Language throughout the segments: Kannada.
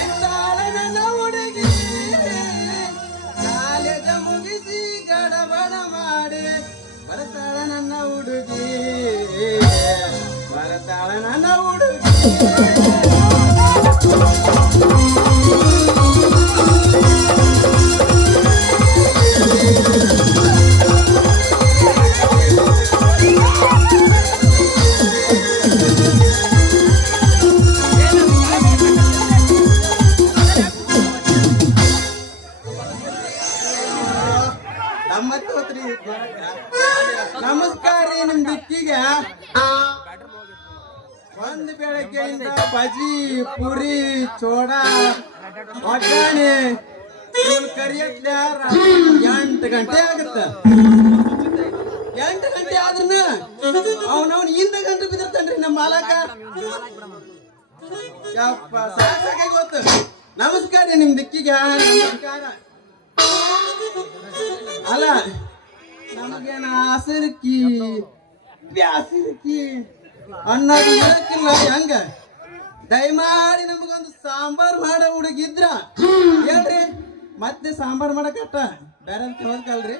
ಎಂದಾಳ ನನ್ನ ಹುಡುಗಿ ಕಾಲೇಜ ಮುಗಿಸಿ ಗಡಬಡ ಮಾಡಿ ಬರ್ತಾಳ ನನ್ನ ಹುಡುಗಿ ಬರ್ತಾಳ ನನ್ನ ಹುಡುಗಿ ನಮಸ್ಕಾರ ರೀ ನಿಮ್ ದಿಕ್ಕಿಗೆ ಒಂದ್ ಬೆಳಗ್ಗೆಯಿಂದ ಬಜಿ ಪುರಿ ಚೋಡ ಒಗ್ಗರಣೆ ಕರಿಯಟ್ಲ 8 ಗಂಟೆ ಆಗತ್ತ 8 ಗಂಟೆ ಆದ್ರೂ ಅವನವನ್ ಹಿಂದ ಗಂಟೆ ಬಿದ್ದಿರ್ತಾನ್ರಿ ನಮ್ಮ ಮಾಲಕ ಯಪ್ಪ ಸಾಕಾಗಿ ಗೊತ್ತು ನಮಸ್ಕಾರ ರೀ ನಿಮ್ ದಿಕ್ಕಿಗೆ ನಮಸ್ಕಾರ ಅಲ್ಲ ನಮಗೇನ ಹಸಿರುಕಿ ಬ್ಯಾಸಿರುಕಿ ಅನ್ನೋದು ಇರಕ್ಕಿಲ್ಲ ಹೆಂಗ ದಯಮಾಡಿ ನಮಗೊಂದು ಸಾಂಬಾರ್ ಮಾಡೋ ಹುಡುಗಿದ್ರ ಹೇಳ್ರಿ ಮತ್ತೆ ಸಾಂಬಾರ್ ಮಾಡಕಟ್ಟ ಬೇರೆ ಅಂತ ಹೋಗ್ಕಲ್ರಿ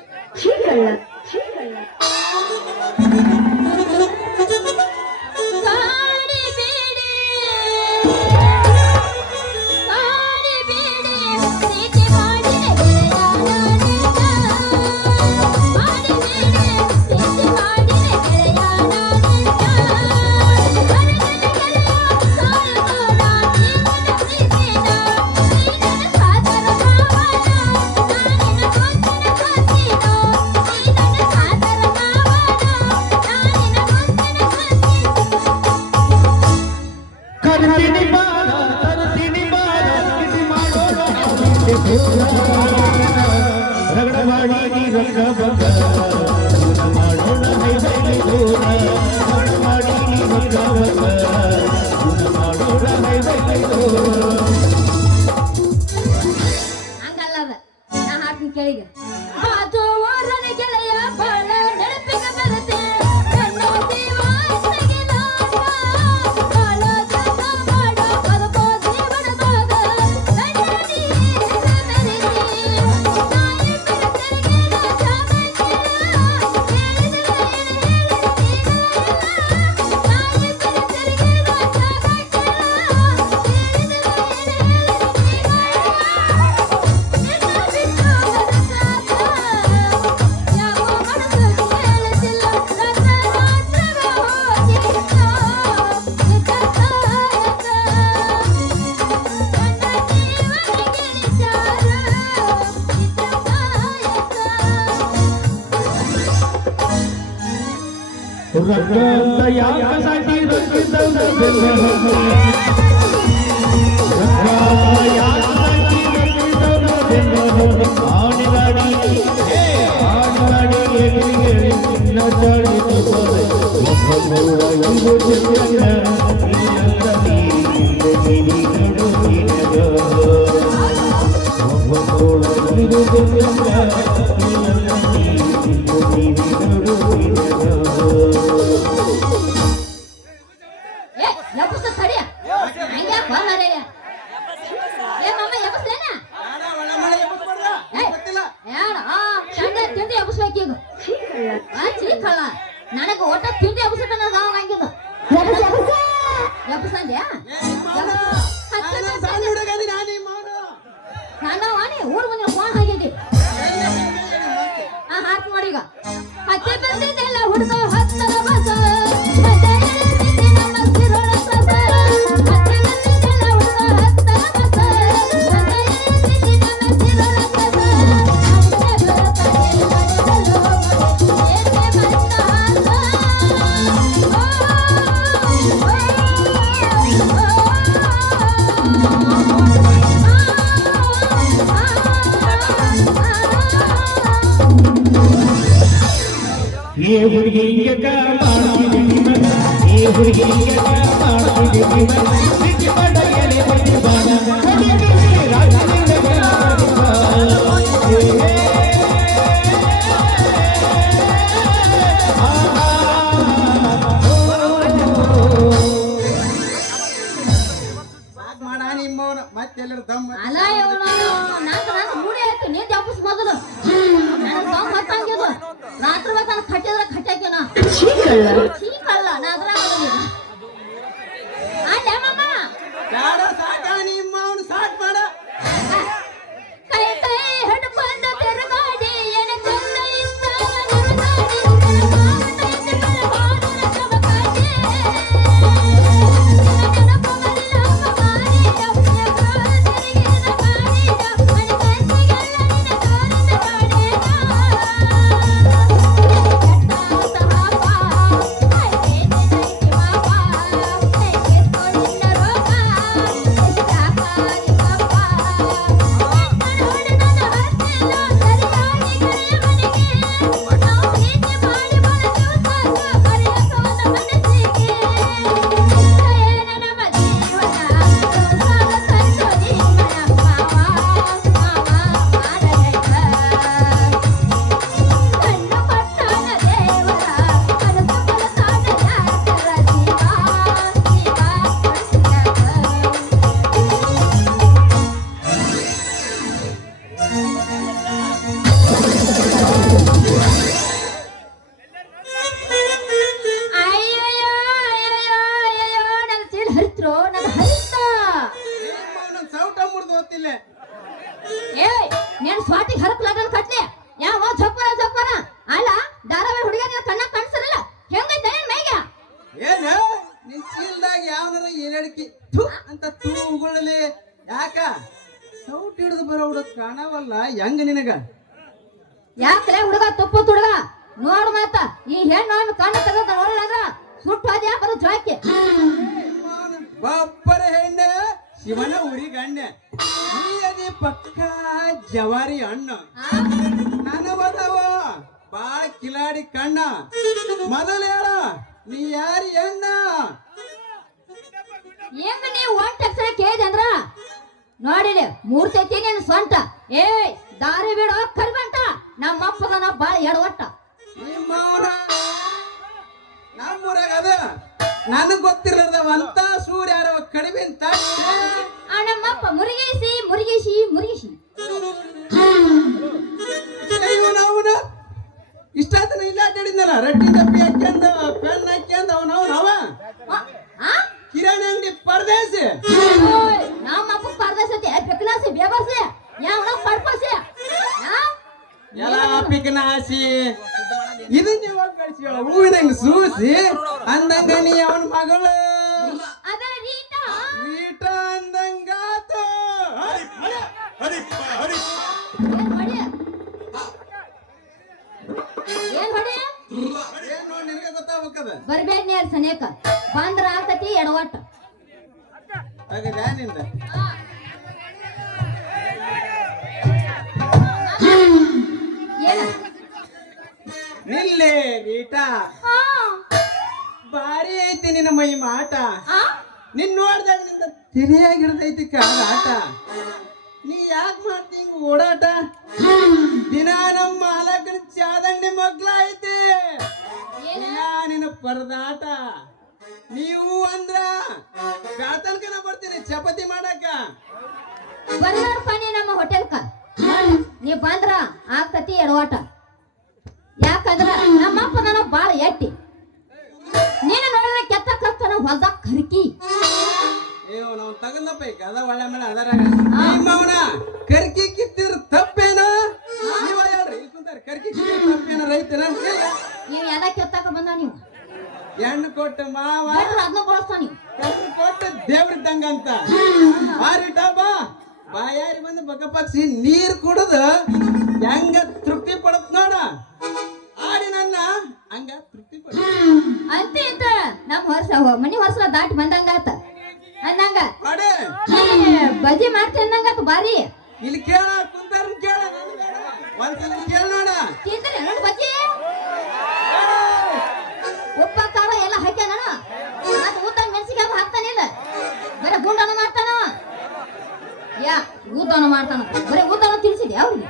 ಕೇಳಿದೆ ನನಗೆ ಒಟ್ಟ ತಿಂಡಿ ಅಭಿಷೇಕ ಹಂಗಿದ ನಾನು ಊರ್ ಬಂದ ಫೋನ್ ಆಗಿದ್ದಿ ಹಾಕಿ ನೋಡಿ ಈಗ ಹತ್ತೆ ಬಂದಿದ್ದೆಲ್ಲ ಹುಡುಗ ಹತ್ತರ ಬಸ ये हुर्गी के का मार की जीवन ये हुर्गी के का मार की जीवन बिच बड़ा गेले बड़ी बाना खड़ी के राजा ने लगा ಎಲ್ಲರ ದಮ್ ಅಲ್ಲ ಇವನು ನಾನು ಮೂಡಿ ಆಯ್ತು ನೀ ಜಪ್ಪಸ್ ಮೊದಲು ನನಗೆ ದಮ್ ಹತ್ತಂಗಿದು ರಾತ್ರಿ ಬೇಕಂದ್ರೆ ಕಟ್ಟಿದ್ರೆ ಕಟ್ಟಾಕಿನ ಚೀಕಲ್ಲ ನಾ ಅದ್ರಾಗ ಅಲ್ಲ ಮಾಮ ಯಾರ ಸಾಕ ನಿಮ್ಮ ಅವನು ಸಾಕ್ ಮಾಡ ಕೈ ಕೈ ಹಿಡ್ಕೊಂಡು ತಿರುಗಾಡಿ ಏನ ಚಂದ ಇಷ್ಟ ಸೌಟ ಮುರಿದು ಹೋಗ್ತಿಲ್ಲ ಏಯ್ ನೀನ್ ಸ್ವಾತಿಗೆ ಹರಕ್ ಲಗನ್ ಕಟ್ಲೆ ಯಾವ ಜಪ್ಪರ ಅಲ್ಲ ಧಾರಾವಾಹಿ ಹುಡುಗ ನಿನ್ನ ಕಣ್ಣ ಕಾಣಿಸಲ್ಲ ಹೆಂಗೈತೆ ನಿನ್ ಮೈಗೆ ಏನ ನಿನ್ ಚೀಲ್ದಾಗ ಯಾವನಾರ ಏರಡಿಕೆ ಅಂತ ತೂಗುಳಲಿ ಯಾಕ ಸೌಟ್ ಹಿಡಿದು ಬರೋ ಹುಡುಗ ಕಾಣವಲ್ಲ ಹೆಂಗ ನಿನಗ ಯಾಕಲೆ ಹುಡುಗ ತುಪ್ಪ ಹುಡುಗ ನೋಡು ಮಾತ ಈ ಹೆಣ್ಣು ಕಣ್ಣ ತೆಗೆದ ನೋಡಲ್ಲ ಸುಟ್ಟು ಅದ ಯಾಕಂದ್ರೆ ಜಾಕಿ ಬಪ್ಪರ ಹೆಣ್ಣೆ ಶಿವನ ಉಡಿ ಗಣ್ಣೆ ನೀ ಅದಿ ಪಕ್ಕ ಜವಾರಿ ಹಣ್ಣು ನನವದವ ಬಾಳ ಕಿಲಾಡಿ ಕಣ್ಣ ಮೊದಲು ಹೇಳ ನೀ ಯಾರಿ ಹೆಣ್ಣ ಹೆಂಗ ನೀವು ಒಂಟ ಅಕ್ಷರ ಕೇಳಿದೆ ಅಂದ್ರ ನೋಡಿಲಿ ಮೂರ್ತೈತಿ ನೀನು ಸ್ವಂತ ಏಯ್ ದಾರಿ ಬಿಡೋ ಕರ್ಬಂಟ ನಮ್ಮಪ್ಪದ ಬಾಳ ಎಡವಟ್ಟ ನಿಮ್ಮವನ ನಮ್ಮೂರಾಗ ಅದ ನನಗ್ ಗೊತ್ತಿರ್ಲಾರ್ದವಂತ ಸೂರ್ಯ ಯಾರವ ಕಡಿಮೆ ಅಂತ ನಮ್ಮಪ್ಪ ಮುರುಗೇಸಿ ಅವನ ಇಷ್ಟಾತನ ಇಲ್ಲ ಅಡ್ಡಾಡಿದ್ನಲ್ಲ ರಟ್ಟಿ ತಪ್ಪಿ ಹಾಕ್ಯಂದ ಪೆನ್ ಹಾಕ್ಯಂದ ಅವನವ ಕಿರಾಣಿ ಅಂಗಡಿ ಪರದೇಸಿ ನಮ್ಮಪ್ಪ ಪರದೇಸತಿ ಬೆಕ್ಕನಾಸಿ ಬೇಬಾಸಿ ಯಾವ ಪಡ್ಪಾಸಿ ಎಲ್ಲ ಪಿಕನಾಸಿ ಇದನ್ನ ಯಾವಾಗ ಕಳಿಸಿ ಹೂವಿನಂಗ ಸೂಸಿ ಅಂದಂಗ ನೀ ಅವನ ಮಗಳು ಅದರ ರೀಟಾ ರೀಟಾ ಅಂದಂಗಾತು ಏನ್ ಹೊಡಿ ಏನ್ ನೋಡಿ ನಿನಗೆ ಗೊತ್ತಾಗ್ಬೇಕದ ಬರ್ಬೇಡ ನೀರ್ ಸನೇಕ ಬಂದ್ರ ಆಗ್ತತಿ ಎಡವಟ್ಟ ಹಾಗಾದ್ರೆ ನಿಂದ ಏನ ನಿಲ್ಲೇ ರೀಟಾ ಭಾರಿ ಐತಿ ನಿನ್ನ ಮೈ ಮಾಟ ನಿನ್ ನೋಡ್ದಾಗ ನಿಂದ ತೆರೆಯಾಗಿರ್ತೈತಿ ಕಾದಾಟ ನೀ ಯಾಕೆ ಮಾಡ್ತಿ ಹಿಂಗ ಓಡಾಟ ದಿನ ನಮ್ಮ ಮಾಲಕನ ಚಾದಂಡಿ ಮಗ್ಲ ಐತಿ ನಿನ್ನ ಪರದಾಟ ನೀವು ಅಂದ್ರ ಬ್ಯಾತನ್ಕನ ಬರ್ತೀನಿ ಚಪಾತಿ ಮಾಡಕ ಬರ್ಲಾರಪ್ಪ ನೀ ನಮ್ಮ ಹೋಟೆಲ್ಕ ನೀ ಬಂದ್ರ ಆಗ್ತತಿ ಎಡವಾಟ ಯಾಕಂದ್ರ ನಮ್ಮಪ್ಪ ನನ್ನ ಬಾಳ ಎಟ್ಟಿ ನೀನು ನೋಡಿದ್ರೆ ಕೆತ್ತ ಕಸ್ತನ ಹೊಸ ಕರ್ಕಿ ಅಯ್ಯೋ ನಾವು ತಗಂದಪ್ಪ ಈಗ ಅದ ಒಳ್ಳೆ ಮೇಲೆ ಅದರಾಗ ನಿಮ್ಮವನ ಕರ್ಕಿ ಕಿತ್ತಿದ್ರ ತಪ್ಪೇನ ನೀವ ಹೇಳ್ರಿ ಇಲ್ಲಿ ಕುಂತಾರ ಕರ್ಕಿ ಕಿತ್ತಿದ್ರ ತಪ್ಪೇನ ರೈತನ ನೀವ್ ಎಲ್ಲ ಕೆತ್ತಾಕ ಬಂದ ನೀವು ಹೆಣ್ಣು ಕೊಟ್ಟ ಮಾವ ಅದನ್ನ ಬಳಸ್ತಾ ನೀವು ಕಣ್ಣು ಕೊಟ್ಟ ದೇವ್ರಿದ್ದಂಗ ಅಂತ ಮಾರಿಟ ಬಾಯಾರಿ ಬಂದು ಬಗ್ಗಪಕ್ಷಿ ನೀರ್ ಕುಡಿದು ಹೆಂಗ ತೃಪ್ತಿ ಪಡತ್ ನೋಡ ಆಡಿ ನನ್ನ ಹಂಗ ತೃಪ್ತಿ ಪಡ ಅಂತ ಇತ್ತ ನಮ್ ವರ್ಷ ಮನಿ ವರ್ಷ ದಾಟಿ ಬಂದಂಗಾತ ಅಂದಂಗ ಅಡೆ ಬಜಿ ಮಾಡ್ತಿ ಅಂದಂಗಾತ ಬಾರಿ ಇಲ್ಲಿ ಕೇಳ ಕುಂತಾರ ಕೇಳ ಒಂದ್ಸಲ ಕೇಳ ನೋಡ ತಿಂತಾನೆ ನೋಡಿ ಬಜಿ ಉಪ್ಪ ಖಾರ ಎಲ್ಲ ಹಾಕ್ಯ ನಾನು ಅದು ಊಟ ಮೆಣಸಿಕಾಯಿ ಹಾಕ್ತಾನಿಲ್ಲ ಬರೀ ಗುಂಡನ ಮಾಡ್ತಾನ ಯಾ ಊಟನ ಮಾಡ್ತಾನ ಬರೀ ಊಟನ ತಿನ್ಸಿದ್ಯಾ ಅವ್ರಿಗೆ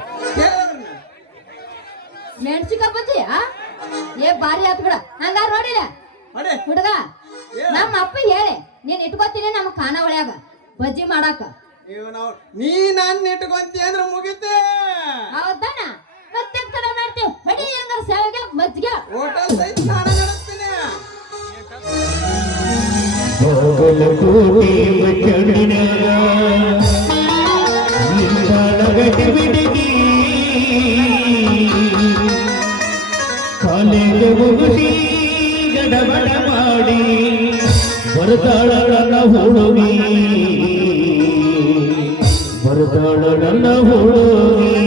ಮೆಣಸಿಕಾಯಿ ಬಜ್ಜಿ ಏ ಬಾರಿ ಆತ್ ಬಿಡ ಹಂಗಾರ ನೋಡಿಲ್ಲ ಅಡೆ ಹುಡುಗ ನಮ್ಮ ಅಪ್ಪ ಹೇಳಿ ನೀನ್ ಇಟ್ಕೋತೀನಿ ನಮ್ಮ ಖಾನಾವಳ್ಯಾಗ ಬಜ್ಜಿ ಮಾಡಾಕ ನೀ ನನ್ನ ಇಟ್ಕೊಂತಿ ಅಂದ್ರೆ ಮುಗಿತೆ. ಹೌದಾನ ಮತ್ತೆ ತಡ ಮಾಡ್ತೀವಿ ಹೊಡಿ ಹೆಂಗಾರ ಸೇವೆಗೆ ಮಜ್ಜಿಗೆ ಹೋಟೆಲ್ ಸಹಿತ ನಾನು ನಡೆಸ್ತೀನಿ. ಹೋಗಲಕೋಟೆ ಮಚ್ಚಡಿನ ನಿಂದಳಗಟ್ಟಿ ಬಿಡಿಗಿ ಕಾಲೇಜ ಮುಗಿಸಿ ಗಡಬಡ ಮಾಡಿ ಬರ್ತಾಳ ನನ್ನ ಹುಡುಗಿ ಬರ್ತಾಳ ನನ್ನ ಹುಡುಗಿ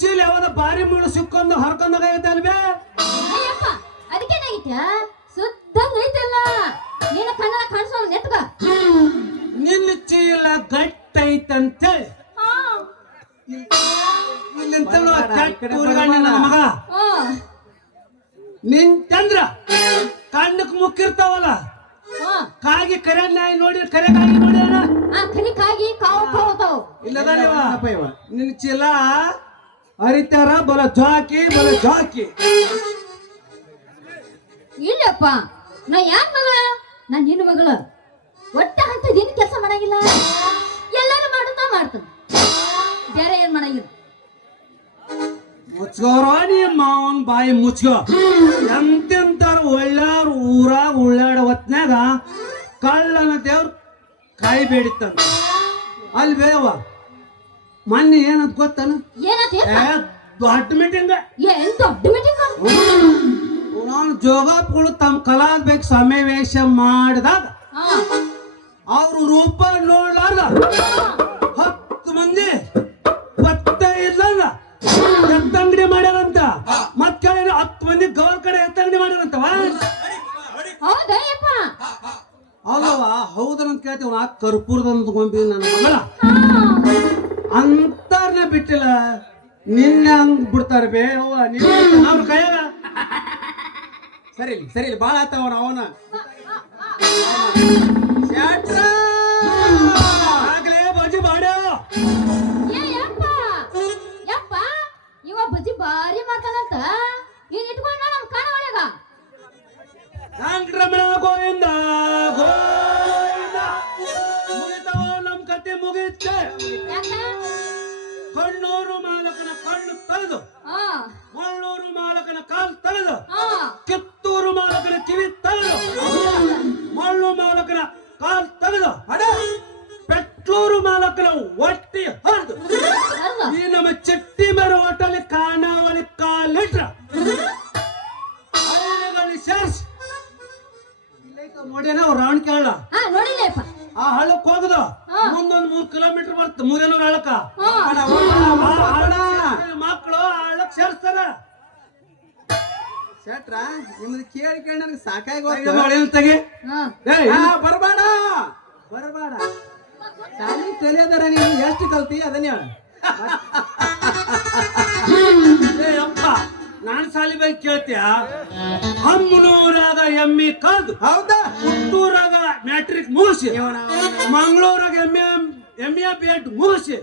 ಚೀಲ ಯಾವಾಗ ಬಾರಿ ಮುಳ್ಳು ಸಿಕ್ಕೊಂಡು ಹರ್ಕೊಂಡಾಗೈತೆ ಅಲ್ವೇ ಅಯ್ಯಪ್ಪ ಅದಕ್ಕೇನಾಗಿತ್ಯಾ ಸುದ್ದಂಗ ಐತಲ್ಲ ನೀನು ಕನ್ನಡ ಕಾಣಿಸೋ ನೆತ್ಗ ನಿನ್ನ ಚೀಲ ಗಟ್ಟೈತಂತೇಳಿ ಮಗ ನಿನ್ ಚಂದ್ರ ಕಣ್ಣಕ್ ಮುಕ್ಕಿರ್ತಾವಲ್ಲ ಕಾಗಿ ಕರೆ ನಾಯಿ ನೋಡಿ ಕರೆ ಕಾಗಿ ನೋಡಿ ಕರಿಕಾಗಿ ಕಾವು ಕಾವುತಾವ್ ಇಲ್ಲದ ನಿನ್ ಚೀಲ ಹರಿತಾರ ಬಲ ಜಾಕಿ ಇಲ್ಲಪ್ಪ ನಾ ಯಾಕ ಮಗಳ ನಾ ನಿನ್ನ ಮಗಳ ಒಟ್ಟ ಅಂತ ನಿನ್ ಕೆಲಸ ಮಾಡಂಗಿಲ್ಲ ಎಲ್ಲಾರು ಮಾಡುತ್ತಾ ಮಾಡ್ತಾನ ಬೇರೆ ಏನ್ ಮಾಡಂಗಿಲ್ಲ ಮುಚ್ಕೋರ ನೀ ಮಾವನ್ ಬಾಯಿ ಮುಚ್ಕೋ ಎಂತೆಂತಾರ ಒಳ್ಳೆಯವ್ರ ಊರಾಗ ಉಳ್ಳಾಡ ಹೊತ್ನ್ಯಾಗ ಕಳ್ಳನ ದೇವ್ರ ಕಾಯಿ ಬೇಡಿತ್ತಂತ ಅಲ್ಲಿ ಬೇವ ಮೊನ್ನೆ ಏನಂತ ಗೊತ್ತಾನ ದೊಡ್ಡ ಮೀಟಿಂಗ್ ಏನ್ ದೊಡ್ಡ ಮೀಟಿಂಗ್ ನಾನು ಜೋಗಾಪ್ಗಳು ತಮ್ಮ ಕಲಾಬೇಕು ಸಮಾವೇಶ ಮಾಡಿದಾಗ ಅವ್ರ ರೂಪ ನೋಡ್ಲಾರ್ದ 10 ಮಂದಿ ಪತ್ತೆ ಇಲ್ಲಂಗ ಎತ್ತಂಗಡಿ ಮಾಡ್ಯಾರಂತ ಮತ್ ಕಡೆ 10 ಮಂದಿ ಗವರ್ ಕಡೆ ಎತ್ತಂಗಡಿ ಮಾಡ್ಯಾರಂತವ ಹೌದಯ್ಯಪ್ಪ ಅಲ್ಲವ ಹೌದನಂತ ಕೇಳ್ತೀವ ನಾ ಕರ್ಪೂರದಂತ ಗೊಂಬಿ ನನ್ನ ಮಗಳ ಅಂತಾರ್ನ ಬಿಟ್ಟಿಲ್ಲ ನಿನ್ನೆ ಹಂಗ್ ಬಿಡ್ತಾರ ಬೇ ಅವ್ವ ಅವ್ರ ಕೈಯಾಗ ಸರಿ ಬಾಳ ಆತವನ ಅವನ ಆಗ್ಲೇ ಬಜ್ಜಿ ಮಾಡ್ಯ ಯಪ್ಪ ಇವ ಬಜ್ಜಿ ಬಾರಿ ಮಾಡ್ತಾನಂತ ನೀನ್ ಇಟ್ಕೊಂಡ ನಮ್ ಕಾಣ ಒಳಗ ರಮಣ ಗೋವಿಂದ ಗೋವಿಂದ ಮುಗಿತವ ನಮ್ ಕತೆ ಮುಗಿಯುತ್ತೆ ಕಣ್ಣೂರು ಮಾಲಕನ ಕಣ್ಣು ತಳೆದು ಮಳ್ಳೂರು ಮಾಲಕನ ಕಾಲು ತಳೆದು ಕಿತ್ತೂರು ಮಾಲಕನ ಕಿವಿ ತಳೆದು ಮಳ್ಳು ಮಾಲಕನ ಕಾಲು ತಳೆದು ಪೆಟ್ಲೂರು ಮಾಲಕನ ಒಟ್ಟಿ ಹರಿದು ಈ ನಮ್ಮ ಚಟ್ಟಿ ಮರ ಹೋಟೆಲ್ ಖಾನಾವಳಿ ಕಾಲಿಟ್ರ ಸೇರ್ಸಿ ನೋಡ್ಯಾನ ಅವ್ರ ರಾವಣ ಕೇಳ ನೋಡಿಲ್ಲಪ್ಪ ಆ ಹಳ್ಳಕ್ ಹೋಗದ ಮುಂದೊಂದ್ 3 ಕಿಲೋಮೀಟರ್ ಬರ್ತ ಮೂರೇನೂರ ಹಳ್ಳಕ್ಕ ಮಕ್ಕಳು ಆ ಹಳ್ಳಕ್ ಸೇರ್ಸ್ತಾರ ಶೆಟ್ರ ನಿಮ್ದು ಕೇಳಿ ನನಗೆ ಸಾಕಾಗಿ ತೆಗಿ ಬರಬೇಡ ಶಾಲಿ ಕಲಿಯೋದರ ನೀನು ಎಷ್ಟು ಕಲ್ತಿ ಅದನ್ನ ಅಪ್ಪ ನಾನ್ ಸಾಲಿ ಬಗ್ಗೆ ಕೇಳ್ತೀಯ ಹಮ್ಮನೂರಾಗ ಎಮ್ಮಿ ಕಲ್ದು ಹೌದಾ ಪುತ್ತೂರಾಗ ಮ್ಯಾಟ್ರಿಕ್ ಮುಗಿಸಿ ಮಂಗಳೂರಾಗ ಎಮ್ಮೆ ಬೇಟ್ ಮುಗಿಸಿ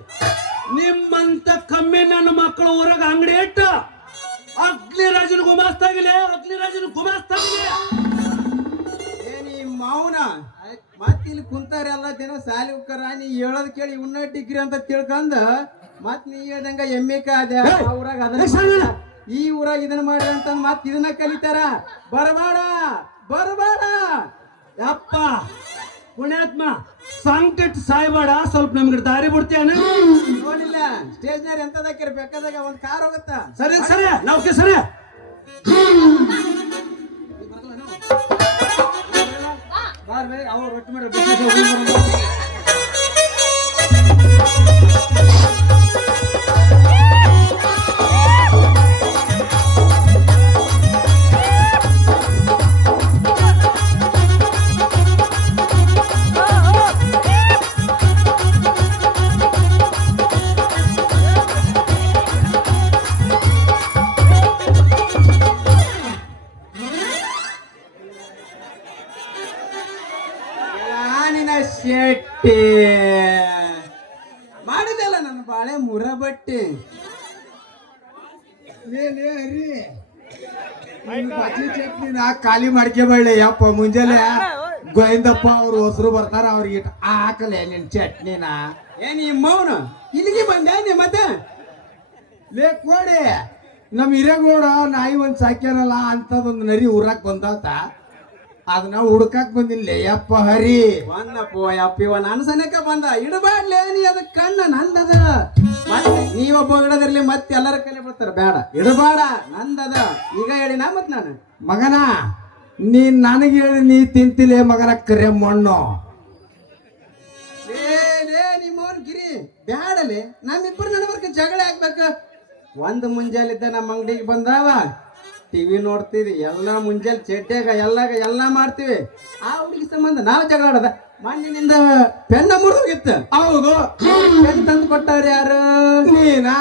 ನಿಮ್ಮಂತ ಕಮ್ಮಿ ನನ್ನ ಮಕ್ಕಳು ಊರಾಗ ಅಂಗಡಿ ಇಟ್ಟು ಅಗ್ಲಿ ರಾಜನ ಗುಮಾಸ್ತಾಗಿಲೆ ಏನಿ ಮಾವನ ಮತ್ ಇಲ್ಲಿ ಕುಂತಾರ ಎಲ್ಲ ದಿನ ಸಾಲಿ ಹೋಗ್ತಾರ ನೀ ಹೇಳೋದ್ ಕೇಳಿ ಉನ್ನ ಡಿಗ್ರಿ ಅಂತ ತಿಳ್ಕೊಂಡ ಮತ್ ನೀ ಹೇಳ್ದಂಗ ಎಮ್ಮೆ ಅದ ಊರಾಗ ಅದನ್ನ ಈ ಊರಾಗ ಇದನ್ನ ಮಾಡ್ರಿ ಅಂತ ಮತ್ ಇದನ್ನ ಕಲಿತಾರ ಬರಬೇಡ ಯಪ್ಪ ಪುಣ್ಯಾತ್ಮ ಸಂಕಟ್ ಸಾಯ್ಬೇಡ ಸ್ವಲ್ಪ ನಮ್ಗೆ ದಾರಿ ಬಿಡ್ತೀಯನ ನೋಡಿಲ್ಲ ಸ್ಟೇಜ್ನಾರ ಎಂತದಕ್ಕಿರ ಬೇಕಾದಾಗ ಒಂದ್ ಕಾರ್ ಹೋಗತ್ತ ಸರಿ ನಾವು ಸರಿ ಅವ್ರು ರೊಟ್ಟಿ ಮಾಡಿ ಶೆಟ್ಟಿ ಮಾಡಿದಲ್ಲ ನನ್ನ ಬಾಳೆ ಮುರ ಬಟ್ಟಿ ಚಟ್ನಿ ನಾ ಖಾಲಿ ಮಾಡ್ಕೋಬೇಡಿ ಯಪ್ಪ ಮುಂಜಾನೆ ಗೋವಿಂದಪ್ಪ ಅವ್ರು ಹೊಸರು ಬರ್ತಾರ ಅವ್ರಿಗೆ ಹಾಕಲೆ ನಿನ್ ಚಟ್ನಿನ ಏನ್ ಈ ಮೌನ ಇಲ್ಲಿಗೆ ಬಂದೆ ಮತ್ತೆ ಲೇ ಕೋಡಿ ನಮ್ ಹಿರೇಗೌಡ ನಾಯಿ ಒಂದ್ ಸಾಕ್ಯಾನಲ್ಲ ಅಂತದೊಂದು ನರಿ ಊರಾಕ್ ಬಂದಾತ ಅದನ್ನ ಹುಡ್ಕಾಕ್ ಬಂದಿಲ್ಲ ಯಪ್ಪ ಹರಿ ಬಂದಪ್ಪ ಯಪ್ಪ ಇವ ನನ್ನ ಸನಕ ಬಂದ ಇಡಬಾಡ್ಲೇ ನೀ ಅದ ಕಣ್ಣ ನಂದದ ಮತ್ತೆ ನೀವೊಬ್ಬ ಇಡದಿರ್ಲಿ ಮತ್ತೆ ಎಲ್ಲರ ಕಲೆ ಬರ್ತಾರ ಬೇಡ ಇಡಬಾಡ ನಂದದ ಈಗ ಹೇಳಿನ ಮತ್ ನಾನು ಮಗನ ನೀನ್ ನನಗೆ ಹೇಳಿ ನೀ ತಿಂತಿಲೆ ಮಗನ ಕರೆ ಮಣ್ಣು ನಿಮ್ಮವನ್ ಗಿರಿ ಬ್ಯಾಡಲೆ ನಮ್ಮಿಬ್ಬರು ನಡಬರ್ಕ ಜಗಳ ಆಗ್ಬೇಕ ಒಂದು ಮುಂಜಾಲಿದ್ದ ನಮ್ಮ ಅಂಗಡಿಗೆ ಬಂದಾವ ಟಿವಿ ನೋಡ್ತೀವಿ ಎಲ್ಲ ಮುಂಜಾನೆ ಚಡ್ಡ್ಯಾಗ ಎಲ್ಲ ಮಾಡ್ತೀವಿ ಆ ಹುಡುಗಿ ಸಂಬಂಧ ನಾವು ಜಗಳ ಆಡದ ಮಣ್ಣಿನಿಂದ ಪೆನ್ನ ಮುರಿದೋಗಿತ್ತು. ಹೌದು, ಪೆನ್ ತಂದು ಕೊಟ್ಟವ್ರು ಯಾರು? ನೀನಾ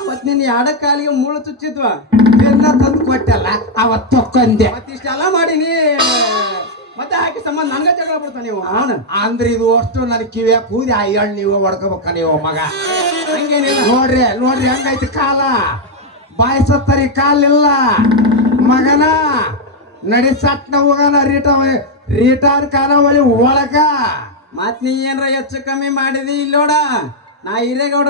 ಅವತ್ ನಿನ್ನ ಎಡ ಕಾಲಿಗೆ ಮುಳ್ಳು ಚುಚ್ಚಿದ್ವ, ಎಲ್ಲ ತಂದು ಕೊಟ್ಟಲ್ಲ ಅವತ್ತು ತಕ್ಕೊಂದೆ. ಮತ್ತಿಷ್ಟೆಲ್ಲ ಮಾಡೀನಿ ಮತ್ತೆ ಹಾಕಿ ಸಂಬಂಧ ನನ್ಗ ಜಗಳ ಬಿಡ್ತಾನೆ ನೀವು. ಅವನು ಅಂದ್ರೆ ಇದು ಅಷ್ಟು ನನ್ ಕಿವಿಯ ಕೂದಿ ಆ ಎಳ್ ನೀವು ಹೊಡ್ಕೋಬೇಕ ನೀವು ಮಗ. ಹಂಗೇನಿಲ್ಲ. ನೋಡ್ರಿ ಹೆಂಗೈತಿ ಕಾಲ, ಬಾಯಿಸತ್ತರಿ ಕಾಲಿಲ್ಲ ಮಗನ. ನಡಿ ಸಟ್ನ ಹೋಗನ ರಿಟರ್ನ್ ಕಾಲ ಒಳಗ. ಮತ್ ನೀ ಏನ್ರ ಹೆಚ್ಚು ಕಮ್ಮಿ ಮಾಡಿದಿ ಇಲ್ಲೋಡ ನಾ ಹಿರೇಗೌಡ